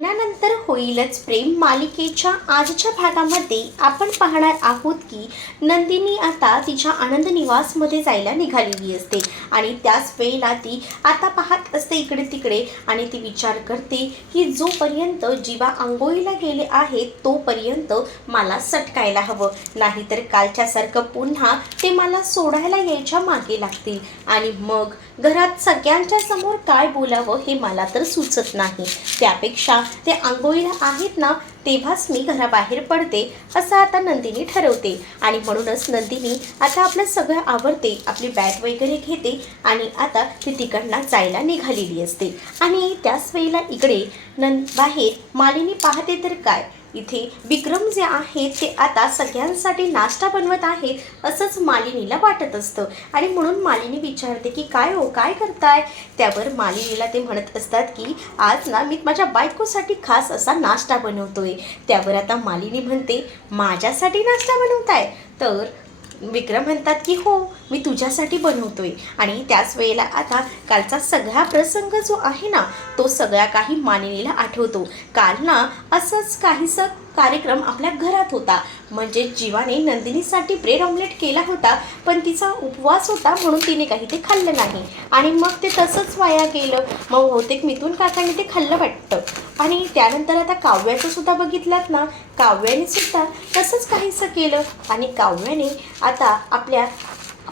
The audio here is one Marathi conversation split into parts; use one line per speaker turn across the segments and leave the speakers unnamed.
त्यानंतर होईलच प्रेम. मालिकेच्या आजच्या भागामध्ये आपण पाहणार आहोत की नंदिनी आता तिच्या आनंद निवासमध्ये जायला निघालेली असते आणि त्याच वेळेला ती आता पाहत असते इकडे तिकडे आणि ती विचार करते की जोपर्यंत जीवा आंघोळीला गेले आहे तोपर्यंत मला सटकायला हवं. नाहीतर कालच्यासारखं पुन्हा ते मला सोडायला यायच्या मागे लागतील. आणि मग घरात सगळ्यांच्या समोर काय बोलावं हे मला तर सुचत नाही. त्यापेक्षा ते आंघोळीला आहेत ना तेव्हाच मी घराबाहेर पडते असं आता नंदिनी ठरवते. आणि म्हणूनच नंदिनी आता आपलं सगळं आवडते आपली बॅग वगैरे घेते आणि आता ती तिकडनं जायला निघालेली असते. आणि त्याच वेळेला इकडे नं बाहेर मालिनी पाहते तर काय? इथे विक्रम जे आहेत ते आता सगळ्यांसाठी नाश्ता बनवत आहेत असंच मालिनीला वाटत असतं. आणि म्हणून मालिनी विचारते की काय हो काय करताय? त्यावर मालिनीला ते म्हणत असतात की आज ना मी माझ्या बायकोसाठी खास असा नाश्ता बनवतोय. त्यावर आता मालिनी म्हणते माझ्यासाठी नाश्ता बनवताय? तर विक्रम म्हणतात की हो मी तुझ्यासाठी बनवतोय. आणि त्याच वेळेला आता कालचा सगळा प्रसंग जो आहे ना तो सगळा काही मानिनीला आठवतो. काल ना असंच काहीसं कार्यक्रम आपल्या घरात होता. म्हणजे जीवाने नंदिनीसाठी ब्रेड ऑमलेट केला होता पण तिचा उपवास होता म्हणून तिने काही ते खाल्लं नाही. आणि मग ते तसंच वाया गेलं. मग बहुतेक मिथून काकांनी ते खाल्लं वाटतं. आणि त्यानंतर आता काव्याचं सुद्धा बघितलात ना? काव्याने सुद्धा तसंच काहीसं केलं. आणि काव्याने आता आपल्या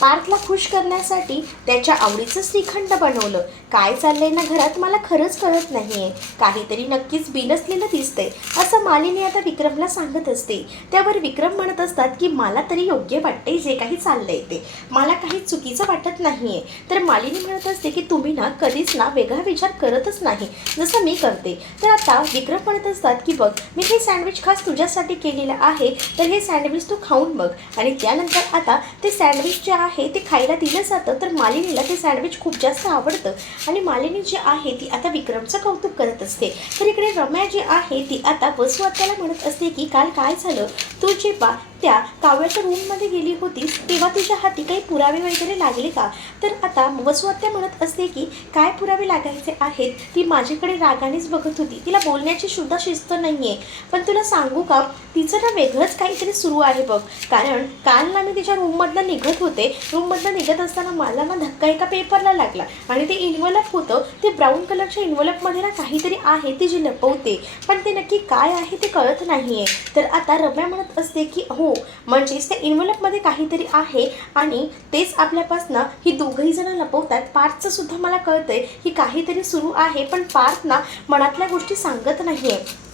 पार्थला खुश करण्यासाठी त्याच्या आवडीचं श्रीखंड बनवलं. काय चाललंय ना घरात मला खरंच कळत नाहीये. काहीतरी नक्कीच बिनसलेलं दिसतंय असं मालिनी आता विक्रमला सांगत असते. त्यावर विक्रम म्हणत असतात की मला तरी योग्य वाटते जे काही चाललंय ते. मला काही चुकीचं वाटत नाहीये. तर मालिनी म्हणत असते की तुम्ही ना कधीच ना वेगळा विचार करतच नाही जसं मी करते. तर आता विक्रम म्हणत असतात की बघ मी हे सँडविच खास तुझ्यासाठी केलेलं आहे तर हे सँडविच तू खाऊन बघ. आणि त्यानंतर आता ते सँडविच जे आहे ते खायला दिलं जातं तर मालिनीला ते सँडविच खूप जास्त आवडतं. आणि मालिनी जी आहे ती आता विक्रमचं कौतुक करत असते. तर इकडे रम्या जी आहे ती आता वसुआत्याला म्हणत असते की काल काय झालं? तू जे बा त्या काव्याच्या रूममध्ये गेली होतीस तेव्हा तुझ्या हाती काही पुरावे वगैरे लागले का? तर आता वसू म्हणत असते की काय पुरावे लागायचे आहेत? ती माझ्याकडे रागानेच बघत होती. तिला बोलण्याची सुद्धा शिस्त नाही आहे पण तुला सांगू का तिचं ना वेगळंच काहीतरी सुरू आहे बघ. कारण काल ना मी तिच्या रूममधनं निघत होते. रूममधनं निघत असताना मला ना धक्का एका पेपरला लागला. आणि ते इन्व्हलप होतं. ते ब्राऊन कलरच्या इन्व्हलपमध्ये ना काहीतरी आहे ती जी लपवते. पण ते नक्की काय आहे ते कळत नाही आहे तर आता रम्या म्हणत असते की हो म्हणजेच त्या इन्व्हलपमध्ये काहीतरी आहे आणि तेच आपल्यापासनं ही दोघंही जण लपवतात. पार्थचं सुद्धा मला कळतंय की काहीतरी सुरू आहे पण पार्थ ना मनातल्या गोष्टी सांगत नाही आहे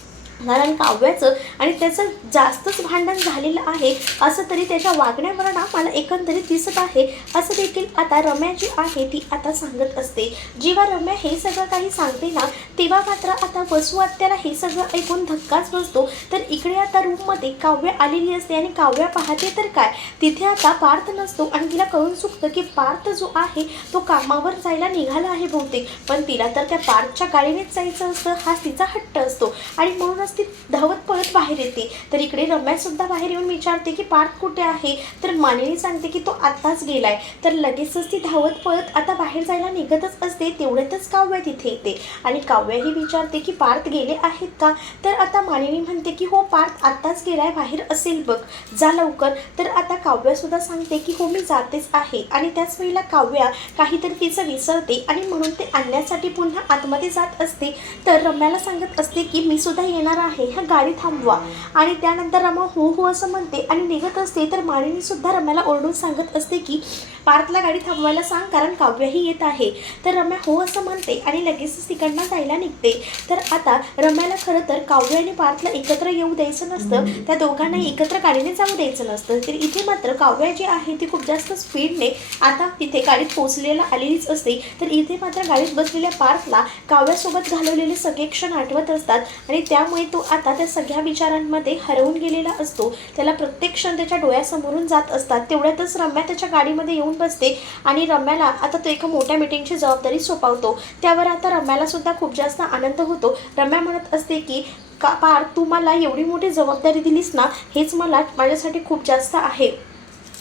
नारायण काव्याचं आणि त्याचं जास्तच भांडण झालेलं आहे असं तरी त्याच्या वागण्यावर आम्हाला मला एकंदरीत दिसत आहे असं देखील आता रम्या जी आहे ती आता सांगत असते. जेव्हा रम्या हे सगळं काही सांगते ना तेव्हा मात्र आता वसू आत्याला हे सगळं ऐकून धक्काच बसतो. तर इकडे आता रूममध्ये काव्य आलेली असते आणि काव्या पाहते तर काय? तिथे आता पार्थ नसतो आणि तिला कळून चुकतं की पार्थ जो आहे तो कामावर जायला निघाला आहे बहुतेक. पण तिला तर त्या पार्थच्या गाडीनेच जायचं असतं हा तिचा हट्ट असतो. आणि म्हणूनच ती धावत पळत बाहेर येते. तर इकडे रम्यासुद्धा बाहेर येऊन विचारते की पार्थ कुठे आहे? तर मानिनी सांगते की तो आत्ताच गेलाय. तर लगेचच ती धावत पळत आता बाहेर जायला निघतच असते. तेवढ्यातच काव्य तिथे येते. आणि काव्याही विचारते की पार्थ गेले आहेत का? तर आता मानिनी म्हणते की हो पार्थ आत्ताच गेलाय. बाहेर असेल बघ. जा लवकर. तर आता काव्यसुद्धा सांगते की हो मी जातेच आहे. आणि त्याच वेळेला काव्या काहीतरी तिचं विसरते आणि म्हणून ते आणण्यासाठी पुन्हा आतमध्ये जात असते. तर रम्याला सांगत असते की मी सुद्धा येणार आहे ह्या गाडी थांबवा. आणि त्यानंतर रमा हो हो असं म्हणते आणि निघत असते तर माळीने सुद्धा रम्याला ओरडून सांगत असते की पार्थला गाडी थांबवायला सांग कारण काव्यही येत आहे. तर रम्या हो असं म्हणते आणि लगेचच तिकडनं जायला निघते. तर आता रम्याला खरं तर काव्य आणि पार्थला एकत्र येऊ द्यायचं नसतं त्या दोघांनाही एकत्र गाडीने जाऊ द्यायचं नसतं. तर इथे मात्र काव्य जी आहे ती खूप जास्त स्पीडने आता तिथे गाडीत पोचलेला आलेलीच असते. तर इथे मात्र गाडीत बसलेल्या पार्थला काव्यासोबत घालवलेले सगळे क्षण आठवत असतात आणि त्यामुळे तो आता त्या सगळ्या विचारांमध्ये हरवून गेलेला असतो. त्याला प्रत्येक क्षण त्याच्या डोळ्यासमोरून जात असतात. तेवढ्यातच रम्या त्याच्या गाडीमध्ये येऊन बसते आणि रम्याला आता तो एका मोठ्या मिटिंगची जबाबदारी सोपावतो. त्यावर आता रम्याला सुद्धा खूप जास्त आनंद होतो. रम्या म्हणत असते की का पार तू मला एवढी मोठी जबाबदारी दिलीस ना हेच मला माझ्यासाठी खूप जास्त आहे.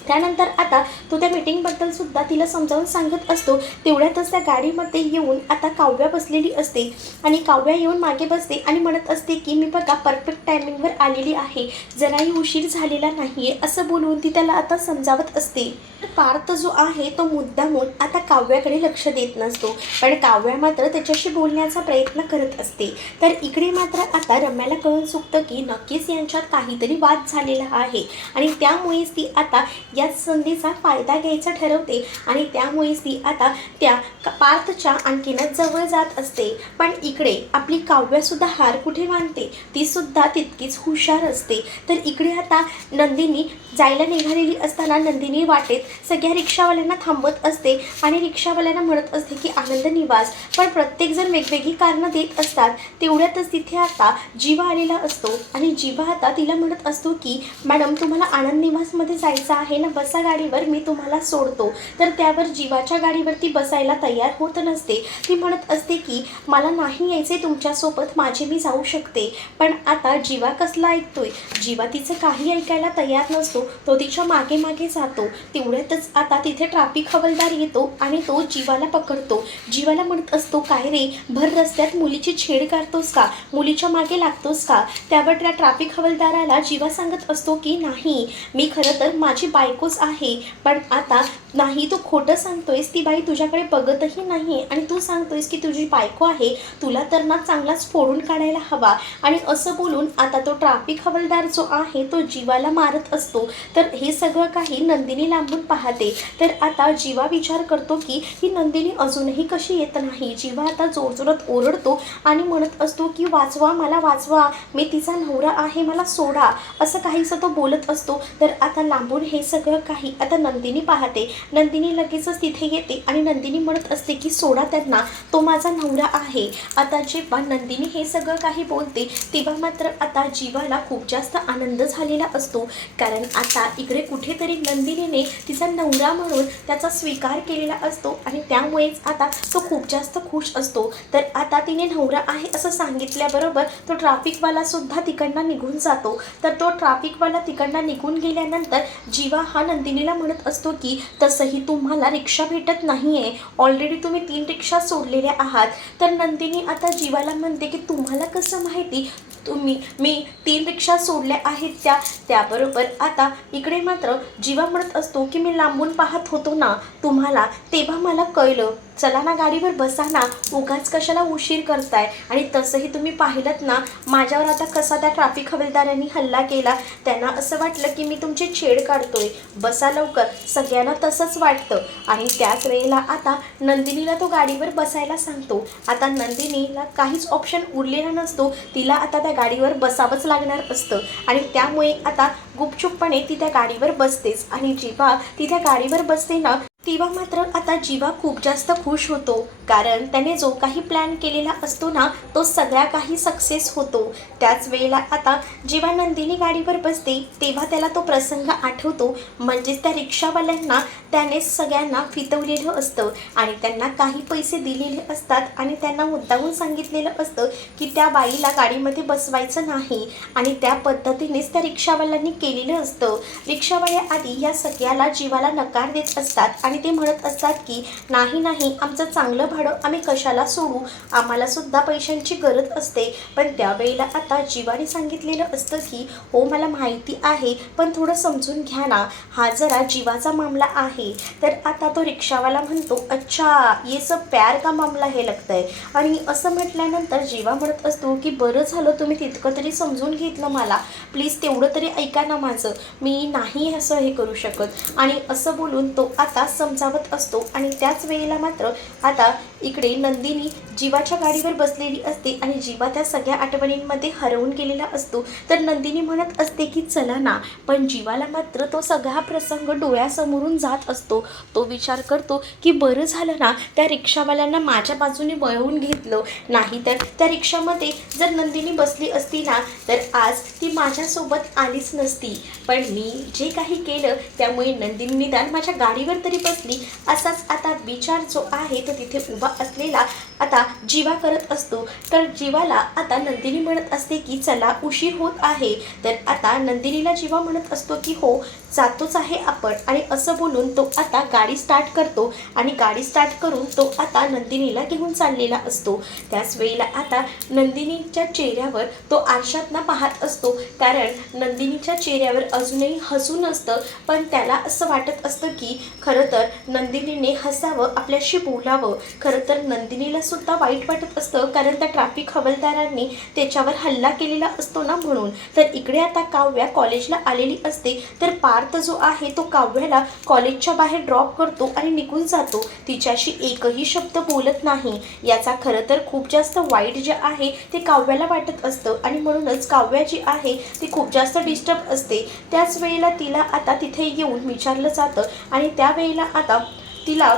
त्यानंतर आता तो त्या मीटिंगबद्दल सुद्धा तिला समजावून सांगत असतो. तेवढ्यातच त्या गाडीमध्ये येऊन आता काव्या बसलेली असते. आणि काव्या येऊन मागे बसते आणि म्हणत असते की मी बघा परफेक्ट टायमिंगवर आलेली आहे. जराही उशीर झालेला नाही आहे असं बोलून ती त्याला आता समजावत असते. पार्थ जो आहे तो मुद्दामून आता काव्याकडे लक्ष देत नसतो. पण काव्या मात्र त्याच्याशी बोलण्याचा प्रयत्न करत असते. तर इकडे मात्र आता रम्याला कळून चुकतं की नक्कीच यांच्यात काहीतरी वाद झालेला आहे. आणि त्यामुळेच ती आता या संधीचा फायदा घ्यायचा ठरवते आणि त्यामुळेच ती आता त्या पार्थच्या आणखीनच जवळ जात असते. पण इकडे आपली काव्यसुद्धा हार कुठे मानते? ती सुद्धा तितकीच हुशार असते. तर इकडे आता नंदिनी जायला निघालेली असताना नंदिनी वाटेत सगळ्या रिक्षावाल्यांना थांबवत असते आणि रिक्षावाल्यांना म्हणत असते की आनंद निवास. पण प्रत्येकजण वेगवेगळी कारणं देत असतात. तेवढ्यातच तिथे आता जीवा आलेला असतो आणि जीवा आता तिला म्हणत असतो की मॅडम तुम्हाला आनंद निवासमध्ये जायचं आहे ना बसा गाडीवर मी तुम्हाला सोडतो. तर त्यावर जीवाच्या गाडीवरती बसायला तयार होत नसते. ती म्हणत असते की मला नाही यायचे तुमच्यासोबत माझे मी जाऊ शकते. पण आता जीवा कसला ऐकतोय? जीवा तिचं काही ऐकायला तयार नसतो. तो तिच्यामागे मागे जातो. तेवढ्यातच आता तिथे ट्रॅफिक हवलदार येतो आणि तो जीवाला पकडतो. जीवाला म्हणत असतो काय रे? भर रस्त्यात मुलीची छेड काढतोस का? मुलीच्या मागे लागतोस का? त्यावर त्या ट्रॅफिक हवलदाराला जीवा सांगत असतो की नाही. मी खरं तर माझी बायकोच आहे. पण आता नाही तू खोटं सांगतोयस ती बाई तुझ्याकडे बघतही नाही आणि तू सांगतोयस की तुझी बायको आहे तुला तर ना चांगलाच फोडून काढायला हवा. आणि असं बोलून आता तो ट्रॅफिक हवालदार जो आहे तो जीवाला मारत असतो. तर हे सगळं काही नंदिनी लांबून पाहते. तर आता जीवा विचार करतो की ही नंदिनी अजूनही कशी येत नाही? जीवा आता जोरजोरात ओरडतो आणि म्हणत असतो की वाचवा मला वाचवा मी तिचा नवरा आहे मला सोडा. असं काहीसं तो बोलत असतो. तर आता लांबून हे सगळं काही आता नंदिनी पाहते. नंदिनी लगेचच तिथे येते आणि नंदिनी म्हणत असते की सोडा त्यांना तो माझा नवरा आहे. आता जेव्हा नंदिनी हे सगळं काही बोलते तेव्हा मात्र आता जीवाला खूप जास्त आनंद झालेला असतो. कारण आता इकडे कुठेतरी नंदिनीने तिचा नवरा म्हणून त्याचा स्वीकार केलेला असतो आणि त्यामुळेच आता तो खूप जास्त खुश असतो. तर आता तिने नवरा आहे असं सांगितल्याबरोबर तो ट्रॅफिकवाला सुद्धा तिकडनं निघून जातो. तर तो ट्रॅफिकवाला तिकडनं निघून गेल्यानंतर जीवा हा नंदिनीला म्हणत असतो की तसंही तुम्हाला रिक्षा भेटत नाही आहे ऑलरेडी तुम्ही तीन रिक्षा सोडलेल्या आहात. तर नंदिनी आता जीवाला म्हणते की तुम्हाला कसं माहिती? तुम्ही मी तीन रिक्षा सोडल्या आहेत त्या त्याबरोबर आता इकडे मात्र जीवा म्हणत असतो की मी लांबून पाहत होतो ना तुम्हाला तेव्हा मला कळलं. चला ना गाडीवर बसा ना. उगाच कशाला उशीर करताय? आणि तसंही तुम्ही पाहिलं ना माझ्यावर आता कसा त्या ट्रॅफिक हवालदारांनी हल्ला केला? त्यांना असं वाटलं की मी तुमची छेड काढतोय. बसा लवकर. सगळ्यांना तसंच वाटतं. आणि त्याच वेळेला आता नंदिनीला तो गाडीवर बसायला सांगतो. आता नंदिनीला काहीच ऑप्शन उरलेला नसतो. तिला आता त्या गाडीवर बसावंच लागणार असतं. आणि त्यामुळे आता गुपचूपपणे ती त्या गाडीवर बसतेच. आणि जेव्हा ती त्या गाडीवर बसते ना तेव्हा मात्र आता जीवा खूप जास्त खुश होतो. कारण त्याने जो काही प्लॅन केलेला असतो ना तो सगळ्या काही सक्सेस होतो. त्याच वेळेला आता जेव्हा नंदिनी गाडीवर बसते तेव्हा त्याला तो प्रसंग आठवतो. म्हणजेच त्या रिक्षावाल्यांना त्याने सगळ्यांना फितवलेलं असतं. आणि त्यांना काही पैसे दिलेले असतात आणि त्यांना मुद्दाहून सांगितलेलं असतं की त्या बाईला गाडीमध्ये बसवायचं नाही. आणि त्या पद्धतीनेच त्या रिक्षावाल्यांनी केलेलं असतं. रिक्षावाले आधी या सगळ्याला जीवाला नकार देत असतात आणि ते म्हणत असतात की नाही नाही आमचं चांगलं भाडं आम्ही कशाला सोडू? आम्हाला सुद्धा पैशांची गरज असते. पण त्यावेळेला आता जीवाने सांगितलेलं असतं की हो मला माहिती आहे पण थोडं समजून घ्या ना. हा जरा जीवाचा मामला आहे. तर आता तो रिक्षावाला म्हणतो अच्छा ये सब प्यार का मामला हे लगतंय आणि असं म्हटल्यानंतर जीवा म्हणत असतो की बरं झालं तुम्ही तितकं तरी समजून घेतलं मला. प्लीज तेवढं तरी ऐका ना माझं. मी नाही असं हे करू शकत. आणि असं बोलून तो आता समजावत असतो आणि त्याच वेळेला मात्र आता इकडे नंदिनी जीवाच्या गाडीवर बसलेली असते आणि जीवा त्या सगळ्या आठवणींमध्ये हरवून गेलेला असतो. तर नंदिनी म्हणत असते की चला ना. पण जीवाला मात्र तो सगळा प्रसंग डोळ्यासमोरून जात असतो. तो विचार करतो की बरं झालं ना त्या रिक्षावाल्यांना माझ्या बाजूने वळवून घेतलं. नाही तर त्या रिक्षामध्ये जर नंदिनी बसली असती ना तर आज ती माझ्यासोबत आलीच नसती. पण मी जे काही केलं त्यामुळे नंदिनी निदान माझ्या गाडीवर तरी बस बसली असाच आता विचार जो आहे तो तिथे उभा असलेला आता जीवा करत असतो. तर जीवाला आता नंदिनी म्हणत असते की चला उशीर होत आहे. तर आता नंदिनीला जीवा म्हणत असतो की हो जातोच आहे आपण. आणि असं बोलून तो आता गाडी स्टार्ट करतो आणि गाडी स्टार्ट करून तो आता नंदिनीला घेऊन चाललेला असतो. त्याच वेळेला आता नंदिनीच्या चेहऱ्यावर तो आरशातना पाहत असतो. कारण नंदिनीच्या चेहऱ्यावर अजूनही हसून असतं. पण त्याला असं वाटत असतं की खरं तर तर नंदिनीने हसावं आपल्याशी बोलावं. खरं तर नंदिनीला सुद्धा वाईट वाटत असतं कारण त्या ट्रॅफिक हवालदारांनी त्याच्यावर हल्ला केलेला असतो ना म्हणून. तर इकडे आता काव्या कॉलेजला आलेली असते तर पार्थ जो आहे तो काव्याला कॉलेजच्या बाहेर ड्रॉप करतो आणि निघून जातो. तिच्याशी एकही शब्द बोलत नाही. याचा खरं तर खूप जास्त वाईट जे आहे ते काव्याला वाटत असतं. आणि म्हणूनच काव्या जी आहे ती खूप जास्त डिस्टर्ब असते. त्याच वेळेला तिला आता तिथे येऊन विचारलं जातं. आणि त्यावेळेला आता तिला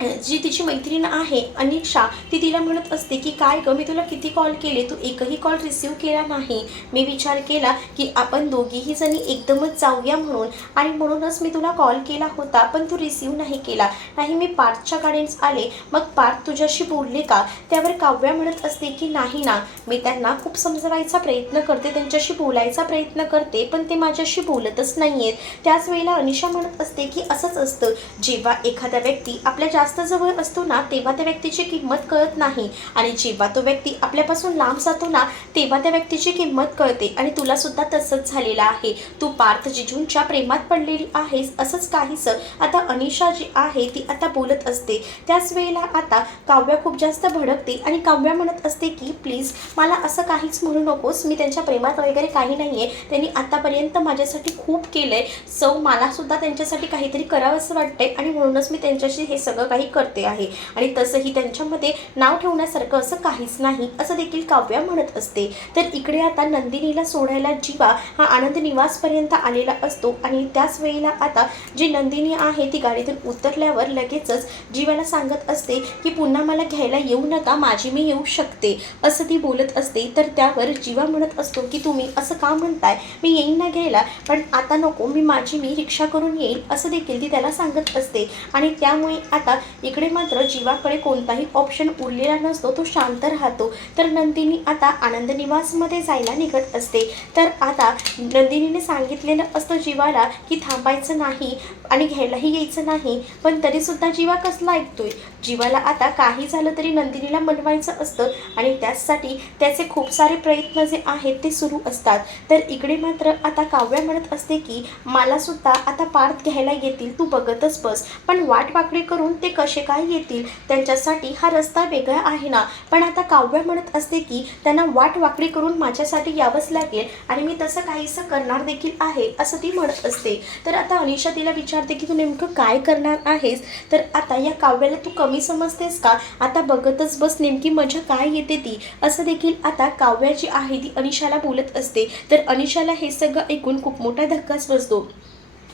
जी तिची मैत्रीण आहे अनिक्षा ती तिला म्हणत असते की काय गं मी तुला किती कॉल केले? तू एकही कॉल रिसिव्ह केला नाही. मी विचार केला की आपण दोघीही जणी एकदमच जाऊया म्हणून आणि म्हणूनच मी तुला कॉल केला होता पण तू रिसिव्ह नाही केला. नाही मी पार्थच्या गाडीच आले. मग पार्थ तुझ्याशी बोलले का? त्यावर काव्या म्हणत असते की नाही ना. मी त्यांना खूप समजवायचा प्रयत्न करते त्यांच्याशी बोलायचा प्रयत्न करते पण ते माझ्याशी बोलतच नाही आहेत त्याच वेळेला अनिशा म्हणत असते की असंच असतं. जेव्हा एखादा व्यक्ती आपल्या जास्त जवळ असतो ना तेव्हा त्या व्यक्तीची किंमत कळत नाही. आणि जेव्हा तो व्यक्ती आपल्यापासून लांब जातो ना तेव्हा त्या व्यक्तीची किंमत कळते. आणि तुला सुद्धा तसंच झालेलं आहे. तू पार्थ जिजूंच्या प्रेमात पडलेली आहेस असंच काहीसं आता अनिशा जी आहे ती आता बोलत असते. त्याच वेळेला आता काव्या खूप जास्त भडकते आणि काव्या म्हणत असते की प्लीज मला असं काहीच म्हणू नकोस. मी त्यांच्या प्रेमात वगैरे काही नाही आहे त्यांनी आतापर्यंत माझ्यासाठी खूप केलं आहे सो मलासुद्धा त्यांच्यासाठी काहीतरी करावंसं वाटतंय आणि म्हणूनच मी त्यांच्याशी हे सगळं काही करते आहे. आणि तसंही त्यांच्यामध्ये नाव ठेवण्यासारखं असं काहीच नाही असं देखील काव्या म्हणत असते. तर इकडे आता नंदिनीला सोडायला जीवा हा आनंद निवासपर्यंत आलेला असतो. आणि त्याच वेळेला आता जी नंदिनी आहे ती गाडीतून उतरल्यावर लगेचच जीवाला सांगत असते की पुन्हा मला घ्यायला येऊ नका माझी मी येऊ शकते असं ती बोलत असते. तर त्यावर जीवा म्हणत असतो की तुम्ही असं का म्हणताय? मी येईन ना घ्यायला पण आता नको मी माझी मी रिक्षा करून येईल असं देखील ती त्याला सांगत असते. आणि त्यामुळे आता इकडे मात्र जीवाकडे कोणताही ऑप्शन उरलेला नसतो तो शांत राहतो. तर नंदिनी आता आनंद निवासमध्ये जायला निघत असते. तर आता नंदिनीने सांगितलेलं असतं जीवाला की थांबायचं नाही आणि घ्यायलाही यायचं नाही पण तरीसुद्धा जीवा कसला ऐकतोय? जीवाला आता काही झालं तरी नंदिनीला मनवायचं असतं आणि त्याचसाठी त्याचे खूप सारे प्रयत्न जे आहेत ते सुरू असतात. तर इकडे मात्र आता काव्या म्हणत असते की मला सुद्धा आता पार्थ घ्यायला येतील तू बघतच बस. पण वाट वाकडी करून ते कसे काय येतील? त्यांच्यासाठी हा रस्ता वेगळा आहे ना? पण आता काव्य म्हणत असते की त्यांना वाट वाकडी करून माझ्यासाठी यावंच लागेल आणि मी तसं काहीसं करणार देखील आहे असं ती म्हणत असते. तर आता अनिशा तिला विचारते की तू नेमकं काय करणार आहेस? तर आता या काव्याला तू कमी समजतेस का? आता बघतच बस नेमकी मजा काय येते ती. असं देखील आता काव्या जी आहे ती अनिशाला बोलत असते. तर अनिशाला हे सगळं ऐकून खूप मोठा धक्काच बसतो.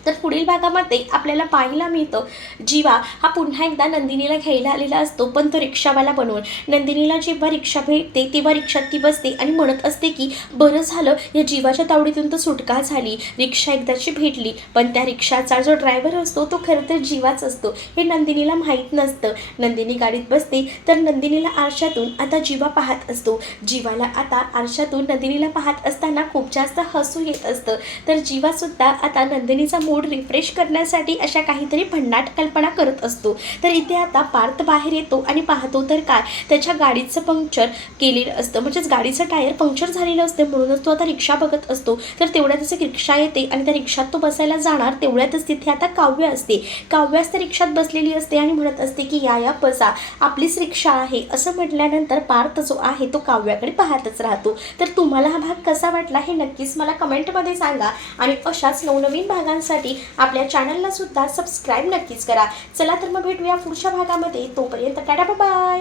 तर पुढील भागामध्ये आपल्याला पाहायला मिळतं जीवा हा पुन्हा एकदा नंदिनीला घ्यायला आलेला असतो पण तो रिक्षावाला बनवून. नंदिनीला जेव्हा रिक्षा भेटते तेव्हा रिक्षात ती बसते आणि म्हणत असते की बरं झालं या जीवाच्या तावडीतून तर सुटका झाली रिक्षा एकदाची भेटली पण त्या रिक्षाचा जो ड्रायव्हर असतो तो खरं तर जीवाच असतो. हे नंदिनीला माहीत नसतं. नंदिनी गाडीत बसते तर नंदिनीला आरशातून आता जीवा पाहत असतो. जीवाला आता आरशातून नंदिनीला पाहत असताना खूप जास्त हसू येत असतं. तर जीवासुद्धा आता नंदिनीचा मूड रिफ्रेश करण्यासाठी अशा काहीतरी भन्नाट कल्पना करत असतो. तर इथे आता पार्थ बाहेर येतो आणि पाहतो तर काय? त्याच्या गाडीचं पंक्चर केलेलं असतं. म्हणजेच गाडीचं टायर पंक्चर झालेलं असतं. म्हणूनच तो आता रिक्षा बघत असतो. तर तेवढ्यातच एक रिक्षा येते आणि त्या रिक्षात तो बसायला जाणार. तेवढ्यातच तिथे आता काव्य असते. काव्यास त्या रिक्षात बसलेली असते आणि म्हणत असते की या या बसा. आपलीच रिक्षा आहे. असं म्हटल्यानंतर पार्थ जो आहे तो काव्याकडे पाहतच राहतो. तर तुम्हाला हा भाग कसा वाटला हे नक्कीच मला कमेंटमध्ये सांगा. आणि अशाच नवनवीन भागांसाठी आपल्या चॅनलला सुद्धा सबस्क्राईब नक्कीच करा. चला तर मग भेटूया पुढच्या भागामध्ये. तोपर्यंत टाटा बाय